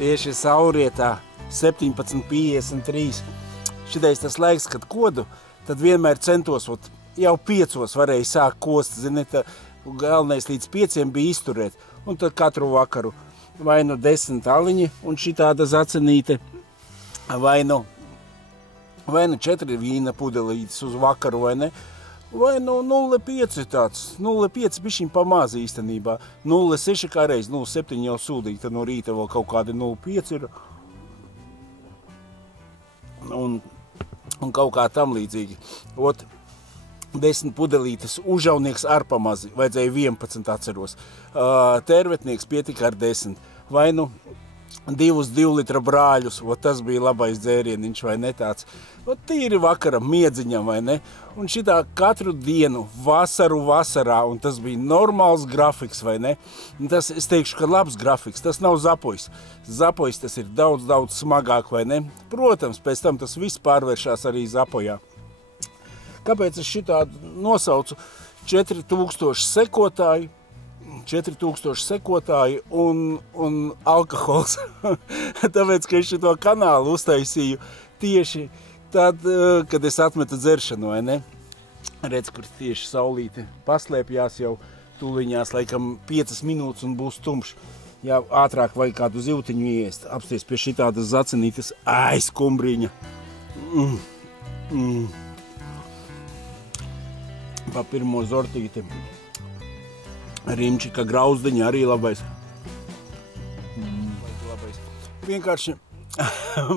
Tieši saulrietā 17:53. Šitais tas laiks, kad kodu, tad vienmēr centos, jau 5 varēja sākt kost, zini, galvenais līdz 5 bija izturēt. Un tad katru vakaru vai nu 10 aliņi un šitāda zacenīte, vai nu 4 vīna pudelītes uz vakaru, vai ne? Vai nu 0,5 tāds, 0,5 bišķiņ pamaz īstenībā, 0,6 kā reiz, 0,7 jau sūdīgi, tad no rīta vēl kaut kādi 0,5 ir. Un kaut kā tam līdzīgi. 10 pudelītes, užaunieks ar pamazi, vajadzēja 11 atceros. Tervetnieks pietika ar 10. Vai nu 2 litra brāļus, tas bija labais dzērieniņš, vai ne tāds. Tīri vakaram, miedziņam, vai ne? Un šitā katru dienu, vasarā, un tas bija normāls grafiks, vai ne? Un tas, es teikšu, ka labs grafiks, tas nav zapojs. Zapojs tas ir daudz smagāk, vai ne? Protams, pēc tam tas viss pārvēršās arī zapojā. Kāpēc es šitādu nosaucu? 4000 sekotāji, 4000 sekotāji un alkohols. Tāpēc, ka es šito kanālu uztaisīju tieši tad, kad es atmetu dzeršanu, vai ne? Redz, kur tieši saulīte paslēpjās jau tūliņās, laikam 5 minūtes un būs tumšs. Jā, ātrāk vajag kādu zivtiņu iest. Apsties pie šitādas zacenītes. Ai, skumbriņa. Pa pirmo zortīti. Rimčika grauzdiņa arī labais. Vienkārši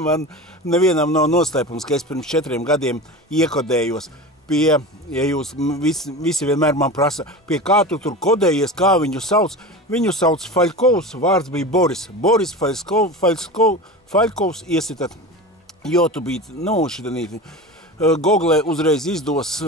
man nevienam nav noslēpums, ka es pirms 4 gadiem iekodējos pie, ja jūs visi vienmēr man prasa, pie kā tu tur kodējies, kā viņu sauc. Viņu sauc Faļkovs, vārds bija Boris. Boris Faļkovs iesitat, jo tu biji, šitanīti, Googlē uzreiz izdos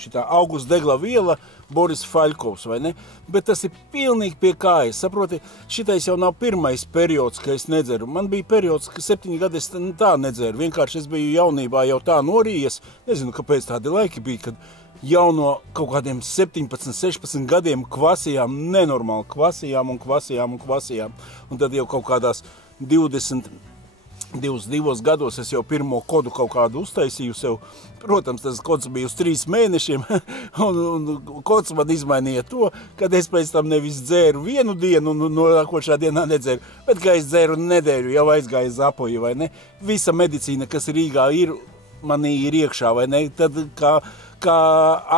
šitā augusta degla viela Boris Faļkovs, vai ne? Bet tas ir pilnīgi pie kājas. Saproti, šitais jau nav pirmais periods, ka es nedzeru. Man bija periods, ka 7 gadi es tā nedzeru. Vienkārši es biju jaunībā jau tā norījies. Nezinu, kāpēc tādi laiki bija, kad jau no kaut kādiem 17, 16 gadiem kvasījām, nenormāli kvasījām. Un tad jau kaut kādās 22 gados es jau pirmo kodu kaut kādu uztaisīju sev. Protams, tas kods bija uz 3 mēnešiem, un kods man izmainīja to, kad es pēc tam nevis dzēru 1 dienu, un nākošā dienā nedzēru, bet kā es dzēru nedēļu, jau aizgāju zapoju, vai ne? Visa medicīna, kas Rīgā ir, manī ir iekšā, vai ne? Tad kā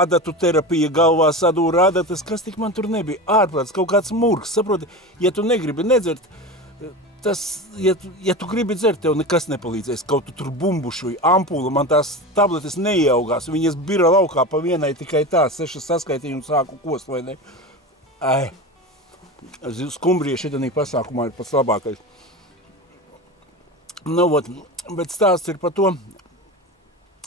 adatu terapija galvā sadūra adatas, kas tik man tur nebija? Ārprāts, kaut kāds murgs, saproti, ja tu negribi nedzert, tas, ja tu gribi dzert, tev nekas nepalīdzēs. Kaut tu tur bumbušuji, ampula, man tās tabletes neieaugās. Viņas bira laukā pa vienai tikai tā, 6 saskaitīju un sāku kost, vai ne? Ai, skumbrija šitanī pasākumā ir pats labākais. Bet stāsts ir par to,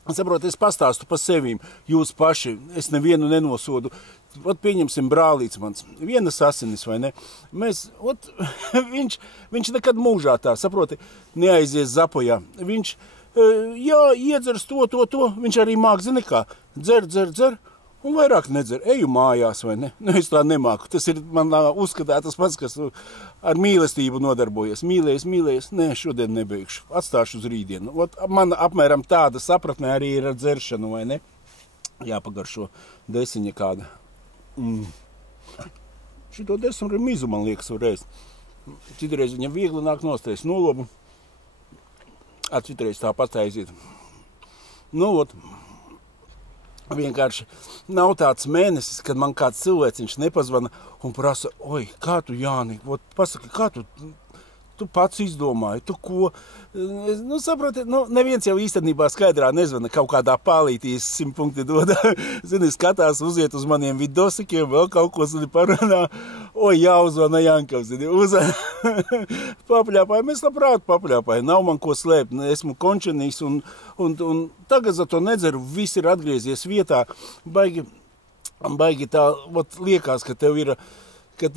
saprot, es pastāstu par sevīm, jūs paši, es nevienu nenosodu. Pieņemsim brālīts mans, vienas asinis, vai ne? Viņš nekad mūžā tā, saproti, neaizies zapojā. Viņš, iedzers to, viņš arī māk, zini kā, dzer, un vairāk nedzer. Eju mājās, vai ne? Es tā nemāku. Tas ir man uzskatātas pats, kas ar mīlestību nodarbojas. Mīlējies, nē, šodien nebeigšu. Atstāšu uz rītdienu. Man apmēram tāda sapratnē arī ir ar dzeršanu, vai ne? Jāpagaršo desiņa kāda. Šito desmu arī mizu, man liekas, varēs. Citreiz viņam viegli nāk nostēs nolobu. Citreiz tā pataiziet. Vienkārši nav tāds mēnesis, kad man kāds cilvēciņš nepazvana un prasa, oi, kā tu, Jāni, pasaki, kā tu pats izdomāji, tu ko? Saproti, neviens jau īstenībā skaidrā nezvana, kaut kādā pālītīs 100 punkti dod. Zini, skatās, uziet uz maniem vidosikiem, vēl kaut ko, zini, parunā. Oi, jāuzvana Jankavs, zini, papļāpāju, mēs labprāt papļāpāju, nav man ko slēpt, esmu končenīgs un tagad za to nedzeru, viss ir atgriezies vietā. Baigi tā, liekas, ka tev ir, kad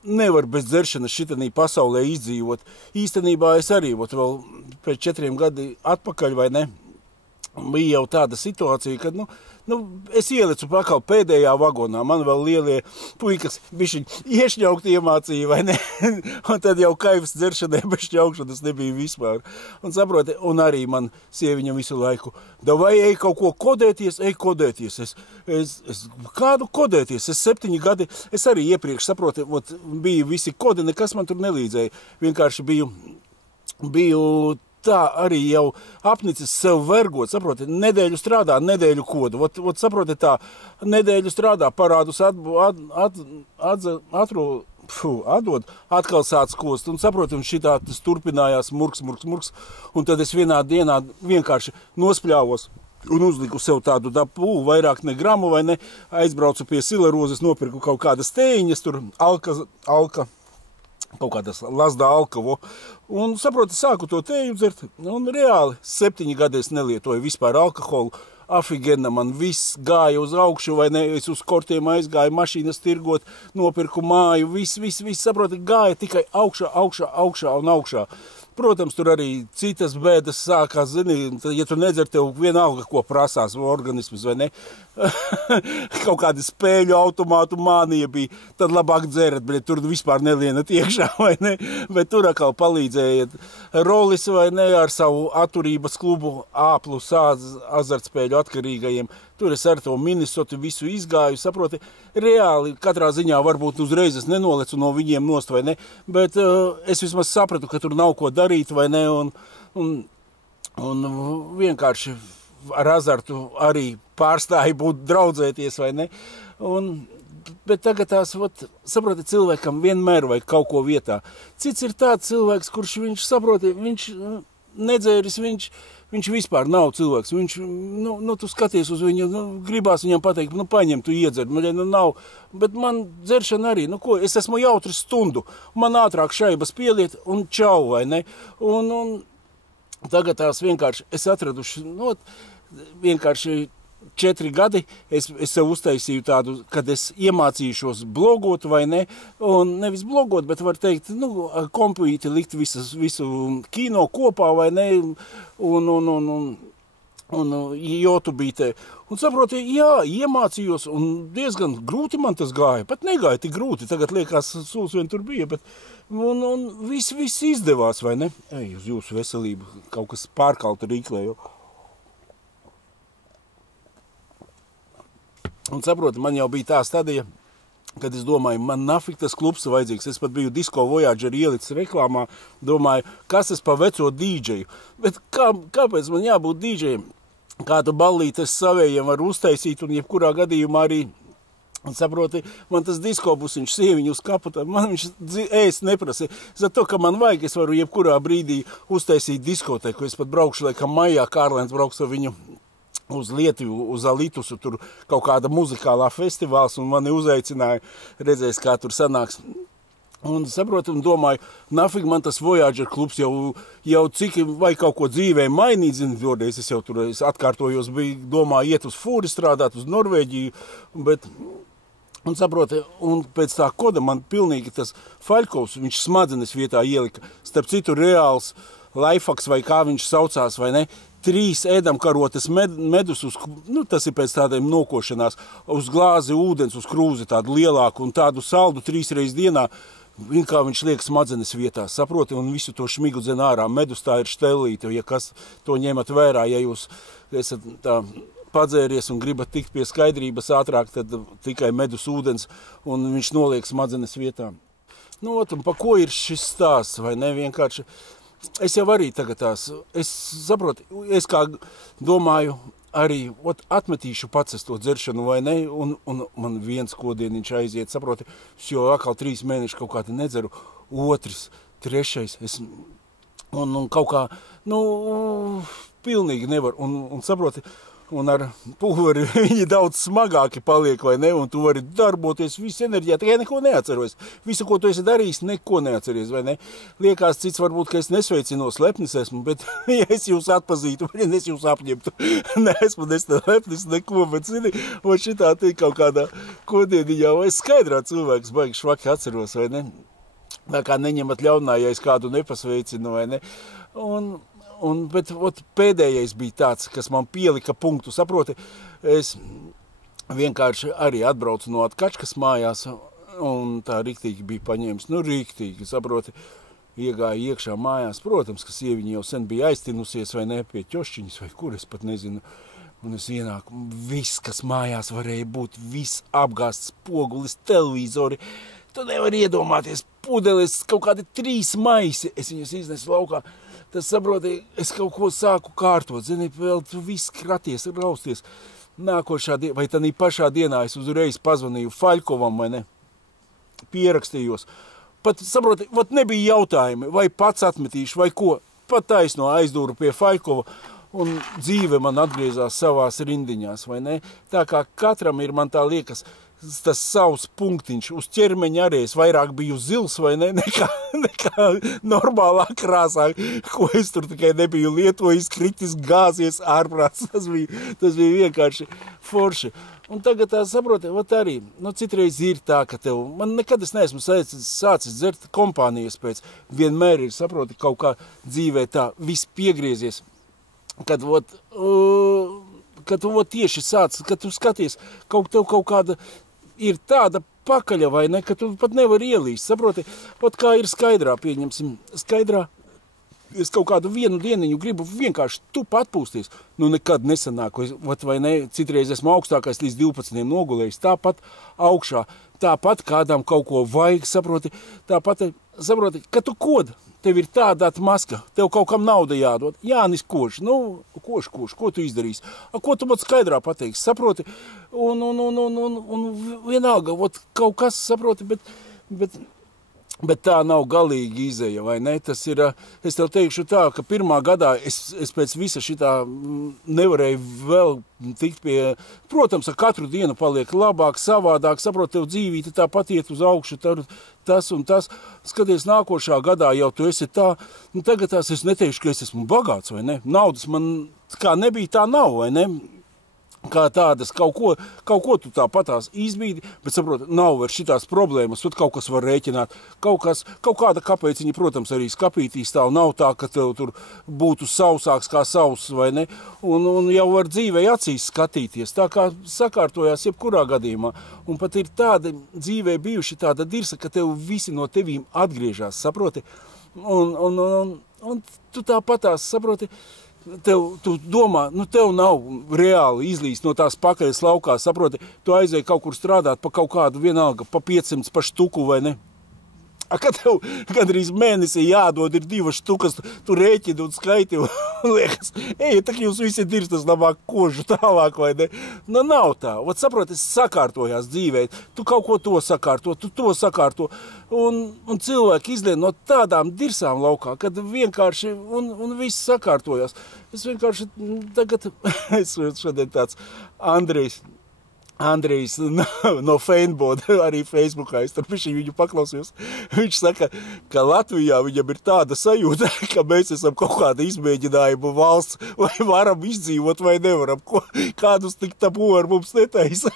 nevar bez dzeršanas šitanī pasaulē izdzīvot. Īstenībā es arī, vēl pēc 4 gadi atpakaļ, vai ne, bija jau tāda situācija, kad, es ielicu pakal pēdējā vagonā, man vēl lielie puikas bišķiņ iešņaukt iemācīja, vai ne? Un tad jau kaivs dzeršanai bez šņaukšanas nebija vispār. Un saproti, un arī man sieviņa visu laiku, vai ej kaut ko kodēties, ej kodēties. Es kādu kodēties? Es 7 gadi, es arī iepriekš saproti, bija visi kodi, nekas man tur nelīdzēja. Vienkārši biju tā arī jau apnicis sev vergot, saproti, nedēļu strādā, nedēļu kodu. Saproti tā, nedēļu strādā, parādus atdod, atkal sāc kost. Un saproti, un šitā tas turpinājās murks. Un tad es vienā dienā vienkārši nospļāvos un uzliku sev tādu vairāk ne gramu, vai ne, aizbraucu pie Silerozes, nopirku kaut kādas tēņas, tur alka, kaut kādas lazdā alkavu, un, saproti, sāku to tēju dzert, un reāli 7 gadi es nelietoju vispār alkoholu, afigena man viss gāja uz augšu, vai ne, es uz kortiem aizgāju, mašīnas tirgot, nopirku māju, viss, saproti, gāja tikai augšā un augšā. Protams, tur arī citas bēdas sākās, zini, ja tu nedzer, tev vienalga, ko prasās organisms, vai ne? Kaut kādi spēļu automātu mānija bija, tad labāk dzeret, bet tur vispār nelienat iekšā, vai ne? Bet tur atkal palīdzēja Rolis, vai ne, ar savu atturības klubu āplu azartspēļu atkarīgajiem. Tur es ar to Minnesotu visu izgāju, saproti, reāli katrā ziņā varbūt uzreiz es nenolicu no viņiem nost, vai ne, bet es vismaz sapratu, ka tur nav ko darīt, vai ne, un vienkārši ar azartu arī pārstāja būt draudzēties, vai ne, bet tagad tās, saproti, cilvēkam vienmēr vajag kaut ko vietā. Cits ir tāds cilvēks, kurš viņš, saproti, viņš nedzēris, viņš vispār nav cilvēks. Viņš, tu skaties uz viņu, gribās viņam pateikt, paņem, tu iedzer, nav. Bet man dzeršana arī, es esmu jautrs stundu, man ātrāk šaibas pieliet un čau, vai ne? Un tagad tās vienkārši, es atraduši, vienkārši 4 gadi es sev uztaisīju tādu, kad es iemācīšos blogot, vai ne, un nevis blogot, bet var teikt, kompīti likt visu kino kopā, vai ne, un YouTubītē. Un saproti, jā, iemācījos, un diezgan grūti man tas gāja, pat negāja tik grūti, tagad liekas, sūs vien tur bija, bet, un viss izdevās, vai ne? Ej, uz jūsu veselību, kaut kas pārkalta rīklējo. Un saproti, man jau bija tā stadija, kad es domāju, man nafik tas klubs vajadzīgs. Es pat biju Disco Voyager ielicis reklāmā, domāju, kas es pa veco dīdžeju. Bet kāpēc man jābūt dīdžejam? Kādu ballītes savējiem var uztaisīt un jebkurā gadījumā arī, un saproti, man tas disko busiņš sieviņu uz kaputa, man viņš ēst neprasa. Zato, ka man vajag, es varu jebkurā brīdī uztaisīt diskoteku. Es pat braukšu, laikam, maijā Kārlēns brauks ar viņu uz Lietuvu, uz Alitusu, tur kaut kāda muzikālā festivāls, un mani uzaicināja, redzēs, kā tur sanāks. Un saprotu, un domāju, nafig man tas Voyager klubs jau cik vai kaut ko dzīvē mainīt, zinu, toreiz es jau tur atkārtojos, domāju iet uz Fūri strādāt, uz Norvēģiju, bet, un saproti, un pēc tā koda man pilnīgi tas Faļkovs, viņš smadzenes vietā ielika, starp citu reāls Laifaks vai kā viņš saucās, vai ne, 3 ēdamkarotes medus, tas ir pēc tādiem nokošanās, uz glāzi ūdens, uz krūzi tādu lielāku un tādu saldu 3 reizes dienā, kā viņš liek smadzenes vietā, saproti, un visu to šmigu dzen ārā. Medus tā ir štelīte, ja kas to ņemat vērā, ja jūs esat tā padzēries un gribat tikt pie skaidrības ātrāk, tad tikai medus ūdens, un viņš noliek smadzenes vietā. Un pa ko ir šis stāsts, vai ne, vienkārši? Es jau arī tagad es saprotu, es kā domāju, arī atmetīšu pats to dzeršanu, vai ne, un man viens kodieniņš aiziet, saproti, es jau atkal 3 mēneši kaut kādi nedzeru, 2, 3, un kaut kā, pilnīgi nevar, un saproti, un ar pulveri viņi daudz smagāki paliek, vai ne, un tu vari darboties visu enerģijā, tikai neko neatceros. Visu, ko tu esi darījis, neko neatceries, vai ne. Liekās cits varbūt, ka es nesveicinos, lepnis esmu, bet ja es jūs atpazītu, vai es jūs apņemtu, neesmu lepnis neko, bet zini, un šitā tik kaut kādā kodieniņā, vai skaidrā cilvēks baigi švaki atceros, vai ne. Tā kā neņemat ļaunā, ja es kādu nepasveicinu, vai ne. Bet pēdējais bija tāds, kas man pielika punktu, saproti, es vienkārši arī atbraucu no Atkačkas mājās, un tā riktīgi bija paņēmis, riktīgi, saproti, iegāja iekšā mājās, protams, ka sieviņa jau sen bija aiztinusies vai ne pie ķošķiņas vai kur, es pat nezinu, un es ienāku, viss, kas mājās varēja būt, viss apgāsts, spogulis, televizori, tu nevari iedomāties, pudeles, kaut kādi 3 maisi, es viņus iznesu laukā, tas saproti, es kaut ko sāku kārtot, zini, vēl tu viss kraties, rausties. Nākošā dienā, vai tādā pašā dienā es uzreiz pazvanīju Faļkovam, vai ne, pierakstījos. Pat, saproti, nebija jautājumi, vai pats atmetīšu, vai ko, pat taisno aizdūru pie Faļkova, un dzīve man atgriezās savās rindiņās, vai ne? Tā kā katram ir, man tā liekas, tas savs punktiņš, uz ķermeņa arī es vairāk biju zils, vai ne, nekā normālā krāsā, ko es tur tikai nebiju lietojis, kritis, gāzies ārprāts, tas bija vienkārši forši. Un tagad tā saproti, arī, citreiz ir tā, ka man nekad es neesmu sācis dzert kompānijas pēc, vienmēr ir, saproti, kaut kā dzīvē tā viss piegriezies, kad tu tieši sāc, kad tu skaties, kaut kāda ir tāda pakaļa, vai ne, ka tu pat nevari ielīst, saproti, kā ir skaidrā, pieņemsim, skaidrā, es kaut kādu vienu dieniņu gribu vienkārši tup atpūsties, nekad nesanāku, vai ne, citreiz esmu augstākais līdz 12 nogulējis, tāpat augšā, tāpat kādām kaut ko vajag, saproti, saproti, ka tu kod, tev ir tāda maska, tev kaut kam nauda jādod. Jānis koš, ko tu izdarīsi? Ko tu man skaidrā pateiksi, saproti? Un vienalga, kaut kas, saproti, bet tā nav galīgi izeja, vai ne? Tas ir, es tev teikšu tā, ka pirmā gadā es pēc visa šitā nevarēju vēl tikt pie, protams, katru dienu paliek labāk, savādāk, saprot, tev dzīvīte tāpat iet uz augšu, tas un tas, skaties, nākošā gadā jau tu esi tā, tagad tās es neteikšu, ka es esmu bagāts, vai ne? Naudas man kā nebija, tā nav, vai ne? Kā tādas, kaut ko tu tāpatās izbīdi, bet, saprot, nav vairs šitās problēmas, kaut kas var rēķināt, kaut kāda kapeciņa, protams, arī skapītī stāv, nav tā, ka tev tur būtu sausāks kā sauss, vai ne, un jau var dzīvei acīs skatīties, tā kā sakārtojās jebkurā gadījumā, un pat ir tāda dzīvē bijuši tāda dirsa, ka tev visi no tevīm atgriežās, saproti, un tu tāpatās, saproti, tu domā, tev nav reāli izlīst no tās pakaļas laukā, saproti, tu aizēji kaut kur strādāt pa kaut kādu vienalga, pa 500 pa štuku, vai ne? Kad tev gandrīz mēnesī jādod ir 2 štukas, tu rēķini un skaiti un liekas, tak jūs visi dirstas labāk kožu tālāk, vai ne? Nav tā. Saproti, sakārtojās dzīvē. Tu kaut ko to sakārto, tu to sakārto. Un cilvēki izlien no tādām dirsām laukā, kad vienkārši, un viss sakārtojās. Es vienkārši tagad, es šodien tāds Andrejs no Feinboda, arī Facebookā, es tur viņu paklausījos. Viņš saka, ka Latvijā viņam ir tāda sajūta, ka mēs esam kaut kāda izmēģinājuma valsts, vai varam izdzīvot, vai nevaram, kādus tik tabu ar mums netaisa.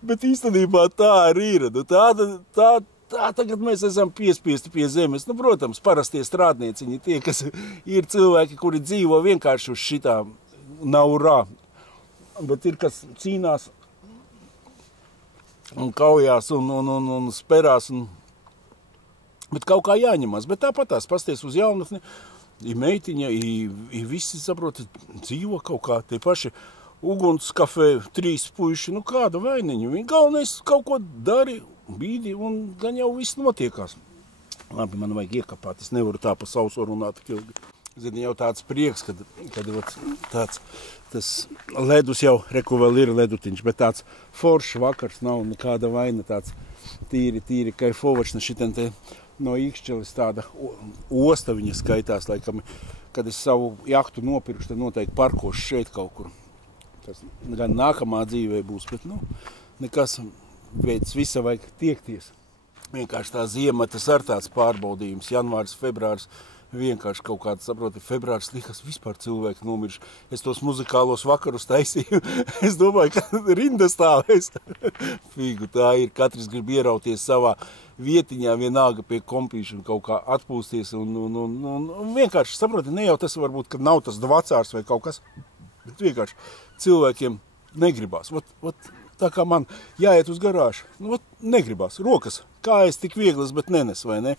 Bet īstenībā tā arī ir. Tā tagad mēs esam piespiesti pie zemes. Protams, parastie strādnieciņi, tie, kas ir cilvēki, kuri dzīvo vienkārši uz šitā naurā. Bet ir, kas cīnās un kaujās un sperās. Bet kaut kā jāņemās. Bet tāpatās pasties uz jaunatni, ir meitiņa, ir visi, saproti, dzīvo kaut kā. Tie paši ugunskafē, 3 puiši, kāda vainiņa. Viņi galvenais kaut ko dari, bīdi, un gan jau viss notiekās. Labi, man vajag iekapāt, es nevaru tā pa sauso runāt tik ilgi. Zini, jau tāds prieks, kad tas ledus jau, reku vēl ir ledutiņš, bet tāds foršs vakars nav nekāda vaina, tāds tīri kaifovačna šitien te no Ikšķeles tāda osta viņa skaitās, laikam, kad es savu jahtu nopirkšu, tad noteikti parkošu šeit kaut kur. Tas gan nākamā dzīvē būs, bet, nekas, pēc visa vajag tiekties. Vienkārši tā ziema, tas ar tāds pārbaudījums, janvārs, februārs, vienkārši kaut kāds, saproti, februāris likās vispār cilvēki nomirši. Es tos muzikālos vakarus taisīju. Es domāju, ka rinda stāvēs. Figu, tā ir. Katrs grib ierauties savā vietiņā, vienalga pie kompīša un kaut kā atpūsties. Un vienkārši, saproti, ne jau tas varbūt, ka nav tas vecārs vai kaut kas, bet vienkārši cilvēkiem negribās. Tā kā man jāiet uz garāžu, negribās. Rokas, kājas tik vieglas, bet nenes, vai ne?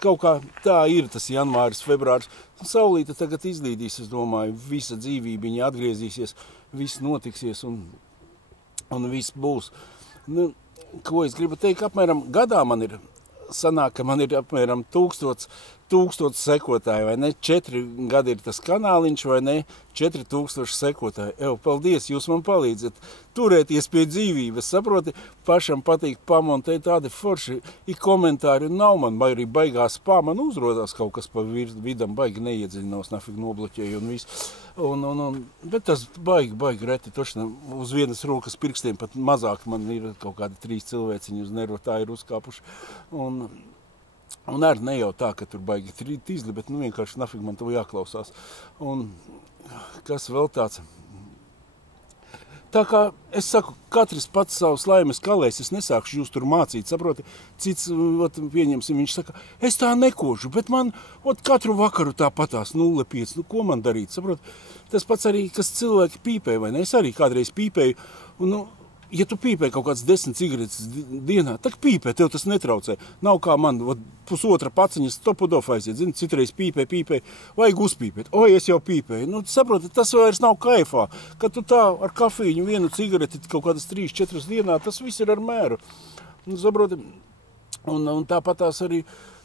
Kaut kā tā ir tas janvāris, februāris. Saulīte tagad izlīdīs, es domāju, visa dzīvība atgriezīsies, viss notiksies un viss būs. Ko es gribu teikt, apmēram gadā man ir, sanāk, ka man ir apmēram 1000 sekotāji, vai ne? 4 gadi ir tas kanāliņš, vai ne? 4000 sekotāji. Paldies, jūs man palīdzat turēties pie dzīvības, saproti, pašam patīk pamontēt tādi forši, ir komentāri, nav man arī baigās man uzrodās kaut kas pa vidam, baigi neiedziļinos, nafig nobloķēju un viss. Bet tas baigi reti, toši uz vienas rokas pirkstiem pat mazāk, man ir kaut kādi 3 cilvēciņi uz nervotāji ir uzkāpuši. Un arī ne jau tā, ka tur baigi tīzli, bet vienkārši nafig man to jāklausās. Un kas vēl tāds? Tā kā es saku, katrs pats savus laimes kalēs, es nesākšu jūs tur mācīt, saproti, cits, pieņemsim, viņš saka, es tā nekošu, bet man, katru vakaru tā patās 0,5, ko man darīt, saproti, tas pats arī, kas cilvēki pīpē, vai ne, es arī kādreiz pīpēju, un, ja tu pīpē kaut kāds 10 cigaretes dienā, tak pīpē, tev tas netraucē. Nav kā man, pusotra paciņas stopudov aiziet, zini, citreiz pīpē, vajag uzpīpēt. Es jau pīpēju. Saproti, tas vairs nav kaifā. Kad tu tā ar kafīņu vienu cigareti kaut kādas 3-4 dienā, tas viss ir ar mēru. Saproti, un tāpat tās arī,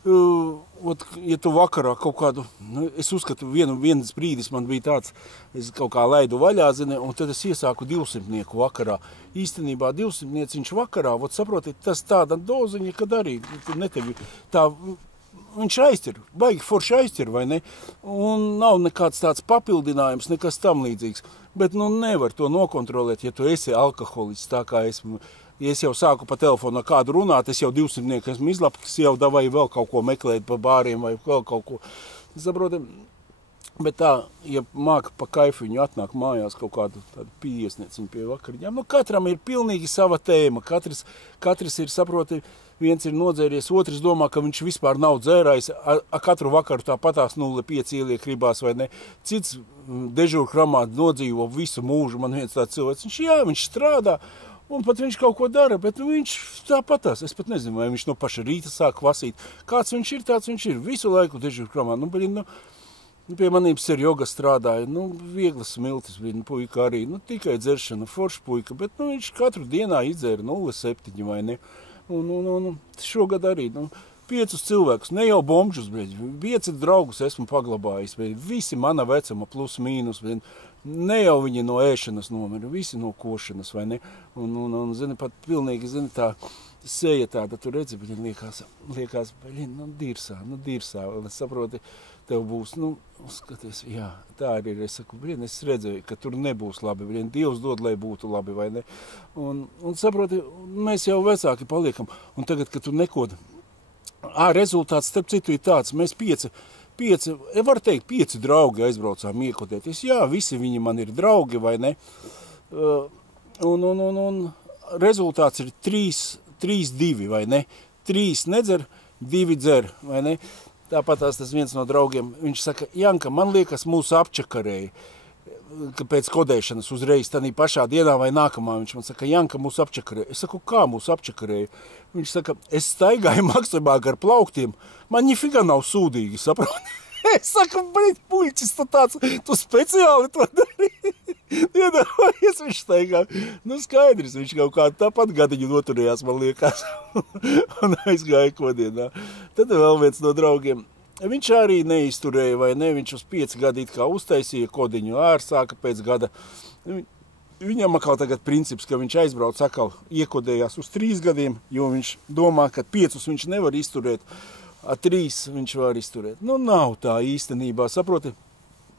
ja tu vakarā kaut kādu, es uzskatu, viens brīdis man bija tāds, es kaut kā laidu vaļā, zini, un tad es iesāku 200 vakarā. Īstenībā 200 vakarā, saproti, tas tāda doziņa, kad arī netevi tā, viņš aizķir, baigi forši aizķir, vai ne? Un nav nekāds tāds papildinājums, nekas tam līdzīgs. Bet nevar to nokontrolēt, ja tu esi alkoholists, tā kā esmu. Ja es jau sāku pa telefonu ar kādu runāt, es jau 200 esmu izlapis, jau davai vēl kaut ko meklēt pa bāriem vai vēl kaut ko. Saproti, bet tā, ja māka pa kaifu viņu atnāk mājās kaut kādu tādu piesnieciņu pie vakariņām, katram ir pilnīgi sava tēma, katrs ir, saproti, viens ir nodzēries, otrs domā, ka viņš vispār nav dzērājis, katru vakaru tā patās 0,5 ieliek ribās vai ne. Cits dežūrkramā nodzīvo visu mūžu, man viens tāds cilvēks, viņš strādā, un pat viņš kaut ko dara, bet viņš tāpatās. Es pat nezinu, vai viņš no paša rīta sāk vasīt. Kāds viņš ir, tāds viņš ir. Visu laiku dežūrkramā. Pie manības ir joga strādāja. Vieglas smiltis bija, puika arī. Tikai dzeršana, forša puika, bet viņš katru dienā izdzēra 0,7 vai ne. Un šogad arī. 5 cilvēkus, ne jau bomžus, 5 draugus esmu paglabājis. Visi mana vecuma plus mīnus. Ne jau viņi no ēšanas nomira, visi no košanas, vai ne? Un zini, pat pilnīgi, zini, tā seja tāda, tu redzi, bet liekas, dirsā, un es saproti, tev būs, skaties, jā, tā arī ir, es saku, es redzēju, ka tur nebūs labi, Dievs dod, lai būtu labi, vai ne? Un saproti, mēs jau vecāki paliekam, un tagad, kad tu nekod, rezultāts, starp citu, ir tāds, mēs 5, var teikt, 5 draugi aizbraucām iekodēties. Jā, visi viņi man ir draugi, vai ne? Un rezultāts ir 3-2, vai ne? 3 nedzer, 2 dzer, vai ne? Tāpat tas viens no draugiem, viņš saka, Janka, man liekas, mūsu apčakarēja, ka pēc kodēšanas uzreiz tādā pašā dienā vai nākamā. Viņš man saka, Janka, mūsu apčakarēja. Es saku, kā mūsu apčakarēja? Viņš saka, es staigāju maksimāk ar plauktiem, man nifiga nav sūdīgi, saproti? Es saku, puļķis, tu speciāli to darīji. Iedomājies, viņš staigā. Skaidrs, viņš kaut kā tāpat gadiņu noturējās, man liekas, un aizgāja kodienā. Tad vēl viens no draugiem. Viņš arī neizturēja, vai ne? Viņš uz 5 gadi it kā uztaisīja kodiņu ārsāka pēc gada. Viņam atkal tagad princips, ka viņš aizbrauc atkal iekodējās uz 3 gadiem, jo viņš domā, ka 5 viņš nevar izturēt, a 3 viņš var izturēt. Nav tā īstenībā, saproti,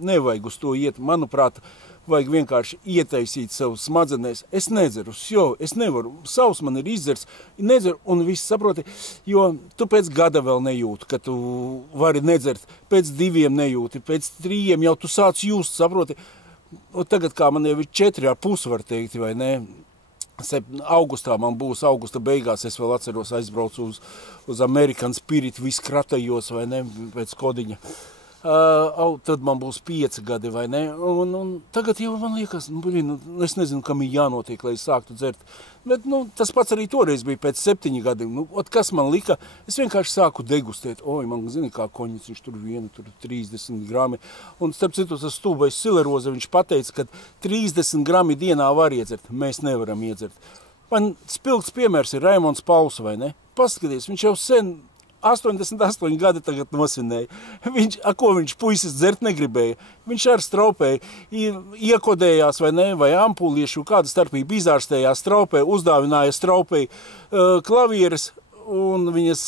nevajag uz to iet. Manuprāt, vajag vienkārši ietaisīt sev smadzenēs. Es nedzeru, es nevaru, savs man ir izzers, nedzeru un viss saproti, jo tu pēc gada vēl nejūti, ka tu vari nedzert, pēc 2 nejūti, pēc 3 jau tu sāc just, saproti. Un tagad, kā man jau ir 4,5 var teikt, vai ne? Augustā man būs, augusta beigās, es vēl atceros, aizbraucu uz American Spirit, viss kratējos, vai ne, pēc kodiņa. Tad man būs 5 gadi, vai ne, un tagad jau man liekas, es nezinu, kam ir jānotiek, lai es sāktu dzert. Bet, tas pats arī toreiz bija pēc 7 gadiem. Kas man lika? Es vienkārši sāku degustēt. Man zini, kā koņits, viņš tur 30 grami. Un starp citu, tas stūbais Sileroze, viņš pateica, ka 30 grami dienā var iedzert. Mēs nevaram iedzert. Man spilgts piemērs ir Raimonds Pauls, vai ne? Paskaties, viņš jau sen 88 gadi tagad nosvinēja. Ko viņš puisis dzert negribēja? Viņš ar straupēja, iekodējās vai ne, vai ampuliešu, kāda starpība izārstējās straupē, uzdāvināja straupēji klavieres, un viņas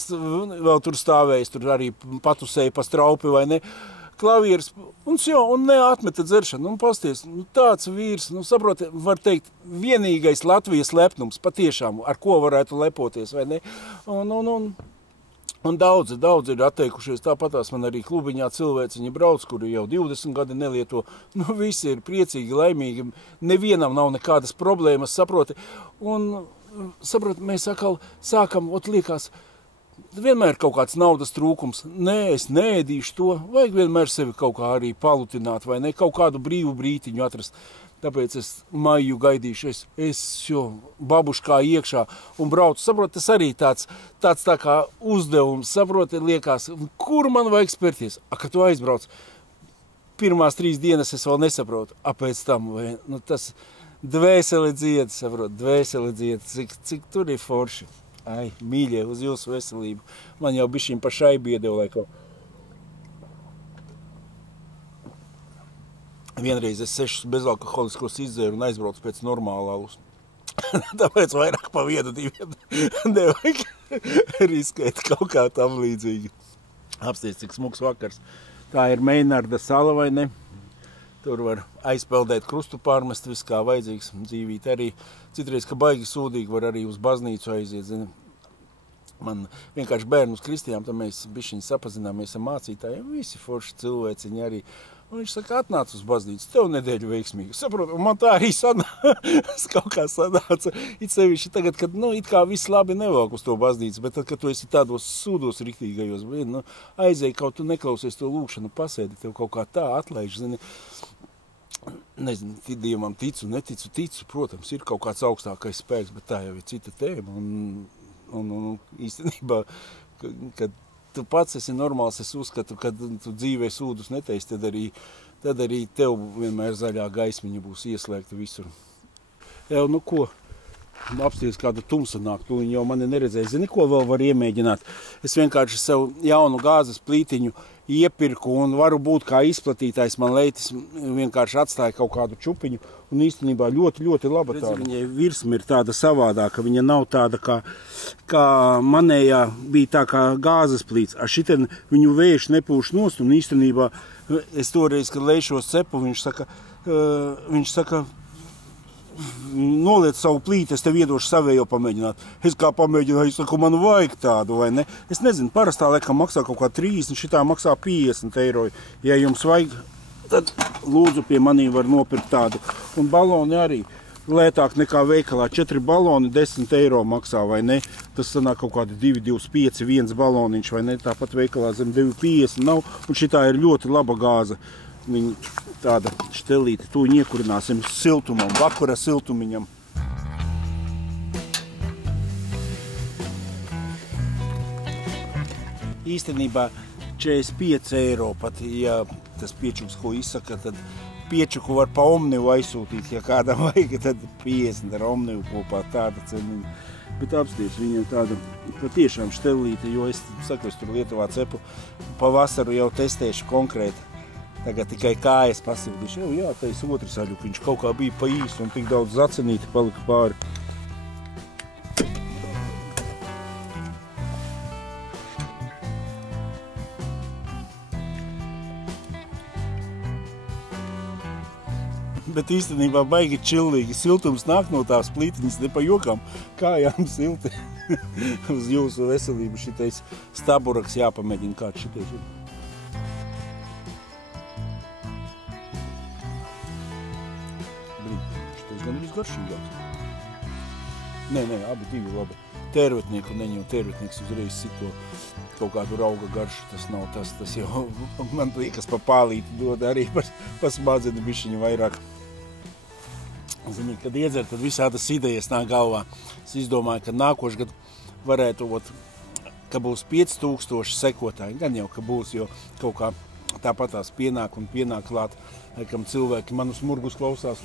vēl tur stāvējas, tur arī patusēja pa straupi vai ne, klavieres, un neatmeta dzeršanu, un pasties, tāds vīrs, saproti, var teikt, vienīgais Latvijas lepnums, patiešām, ar ko varētu lepoties, vai ne, un daudzi ir atteikušies, tāpatās man arī klubiņā cilvēciņi brauc, kuri jau 20 gadi nelieto, visi ir priecīgi, laimīgi, nevienam nav nekādas problēmas, saproti, un, saproti, mēs atkal sākam, liekas, vienmēr kaut kāds naudas trūkums, es neēdīšu to, vajag vienmēr sevi kaut kā arī palutināt, vai ne, kaut kādu brīvu brītiņu atrast. Tāpēc es maiju gaidīšu, es babuškā iekšā un braucu. Saproti, tas arī tāds tā kā uzdevums, saproti, liekas, kur man vajag spērties? Kad tu aizbrauc, pirmās 3 dienas es vēl nesaprotu, pēc tam, tas dvēseli dzied, saproti, dvēseli dzied, cik tur ir forši. Mīļie, uz jūsu veselību. Man jau bišķiņ pa šai biedev laikam. Vienreiz es 6 bezalkoholiskos izdzēru un aizbraucu pēc normāla alus. Tāpēc vairāk pa 1-2 nevajag riskēt kaut kā tam līdzīgi. Apsties, cik smuks vakars. Tā ir Meinarda sala, vai ne? Tur var aizpeldēt krustu pārmest, viss kā vajadzīgs, dzīvīt arī. Citreiz, ka baigi sūdīgi, var arī uz baznīcu aiziet, zini. Man vienkārši bērnus kristījām, tad mēs bišķiņi sapazināmies ar mācītājiem, visi forši cilvēciņi arī. Un viņš saka, atnāc uz baznīcu, tev nedēļu veiksmīgi. Saprotu, un man tā arī kaut kā sanāca. It sevišķi tagad, kad, it kā viss labi nevelk uz to baznīcu, bet tad, kad tu esi tādos sūdos riktīgajos, aizēji kaut tu neklausies to lūkšanu, pasēdi, tev kaut kā tā atlaiž, zini. Nezinu, Dievam ticu, neticu, protams, ir kaut kāds augstākais spēks, bet tā jau ir cita tēma. Un īstenībā, kad tu pats esi normāls, es uzskatu, kad tu dzīvē sūdus neteisi, tad arī tev vienmēr zaļā gaismiņa būs ieslēgta visur. Jau, ko? Apsties kāda tumsa nāk, tu jau mani neredzēji. Zini, ko vēl var iemēģināt? Es vienkārši sev jaunu gāzes plītiņu iepirku un varu būt kā izplatītājs. Man leitis vienkārši atstāja kaut kādu čupiņu un īstenībā ļoti, ļoti laba tāda. Viņai virsma ir tāda savādāka, viņa nav tāda kā manējā bija tā kā gāzes plīts. Šitien viņu vējš nepūš nost un īstenībā es toreiz, kad leišos cepu, viņš saka, noliec savu plīti, es tev iedošu savējo pamēģināt. Es kā pamēģināju, saku, man vajag tādu, vai ne? Es nezinu, parastā laikam maksā kaut kā 30, šitā maksā 50 eiro. Ja jums vajag, tad lūdzu pie manī var nopirkt tādu. Un baloni arī lētāk nekā veikalā. 4 baloni 10 eiro maksā, vai ne? Tas sanāk kaut kādi 2,25, 1 baloniņš, vai ne? Tāpat veikalā zem 2,50 nav. Un šitā ir ļoti laba gāze. Viņa tāda štelīte, tūņi iekurināsim siltumam, vakara siltumiņam. Īstenībā 45 eiro pat, ja tas piečuks, ko izsaka, tad piečuku var pa Omnivu aizsūtīt, ja kādam vajag, tad 50 ar Omnivu kopā tāda ceniņa. Bet apsties, viņa tāda patiešām štelīte, jo es saku, es tur Lietuvā cepu, pavasaru jau testēšu konkrēti. Tagad tikai kājas pasildīšu. Jā, tais otrs aļuk, viņš kaut kā bija pa īstu un tik daudz zacenīti palika pāri. Bet īstenībā baigi čillīgi. Siltums nāk no tās plītiņas, ne pa jokām, kājām silti. Uz jūsu veselību šitais staburaks jāpamēģina, kāds šitais ir. Šitais gan ir garšīgāks. Nē, abi divi labi. Tērvetnieku neņem, tērvetnieks uzreiz sito kaut kādu rauga garšu, tas nav tas jau, man liekas, pa pālīti dod arī pa smadzeni bišķiņu vairāk. Zini, kad iedzer, tad visādas idejas nāk galvā. Es izdomāju, ka nākošu gadu varētu, ka būs 5000 sekotāji, gan jau, ka būs, jo kaut kā tāpatās pienāk klāt, laikam cilvēki manus murgus klausās.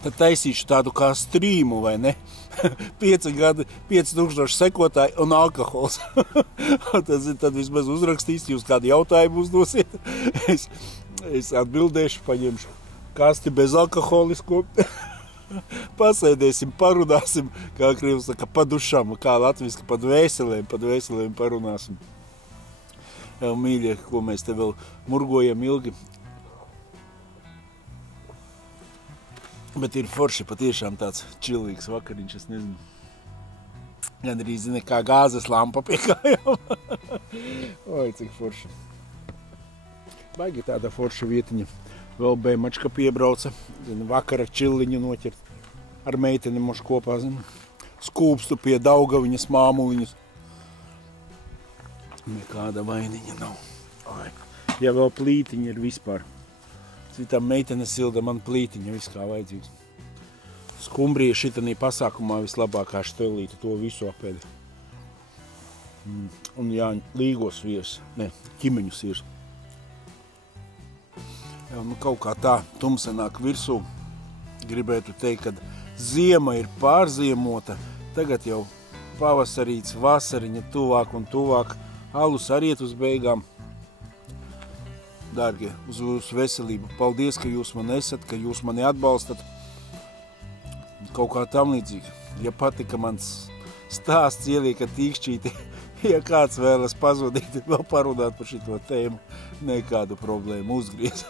Tad taisīšu tādu kā strīmu, vai ne? 5000 sekotāji un alkohols. Tad vismaz uzrakstīs, jūs kādu jautājumu uzdosiet. Es atbildēšu, paņemšu kasti bez alkoholisko. Pasēdēsim, parunāsim, kā krievs saka, pa dušam, kā latviski, pa dvēselēm parunāsim. Jā, mīļie, ko mēs te vēl murgojam ilgi. Bet ir forši patiešām tāds čillīgs vakariņš, es nezinu. Gan arī, zini, kā gāzes lampa pie kājām. Oi, cik forši. Baigi tāda forša vietiņa. Vēl Bēmačka piebrauca, zini, vakara čilliņu noķert. Ar meiteni moš kopā, zini. Skūpstu pie Daugaviņas māmuliņas. Nekāda vainiņa nav. Oi. Ja vēl plītiņa ir vispār. Citām meitene silda man plītiņa, viss kā vajadzīgs. Skumbrija šitanī pasākumā vislabākā štelīta, to visu apēda. Un jā, līgos viers, ne, ķimeņus viers. Jā, kaut kā tā tumsenāk virsū. Gribētu teikt, ka ziema ir pārziemota, tagad jau pavasarīts, vasariņa tuvāk un tuvāk, alus arī iet uz beigām. Dārgie, uz jūsu veselību. Paldies, ka jūs man esat, ka jūs mani atbalstat. Kaut kā tam līdzīgi. Ja patika mans stāsts ielika tīkšķīti, ja kāds vēlas pazudīt, vēl parunāt par šito tēmu, nekādu problēmu uzgriez.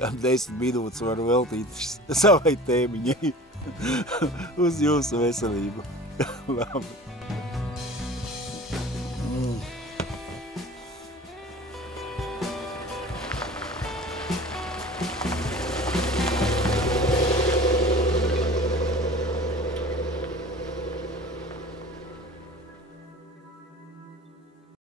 Kā 10 minūtes varu veltīt savai tēmiņai. Uz jūsu veselību. Labi.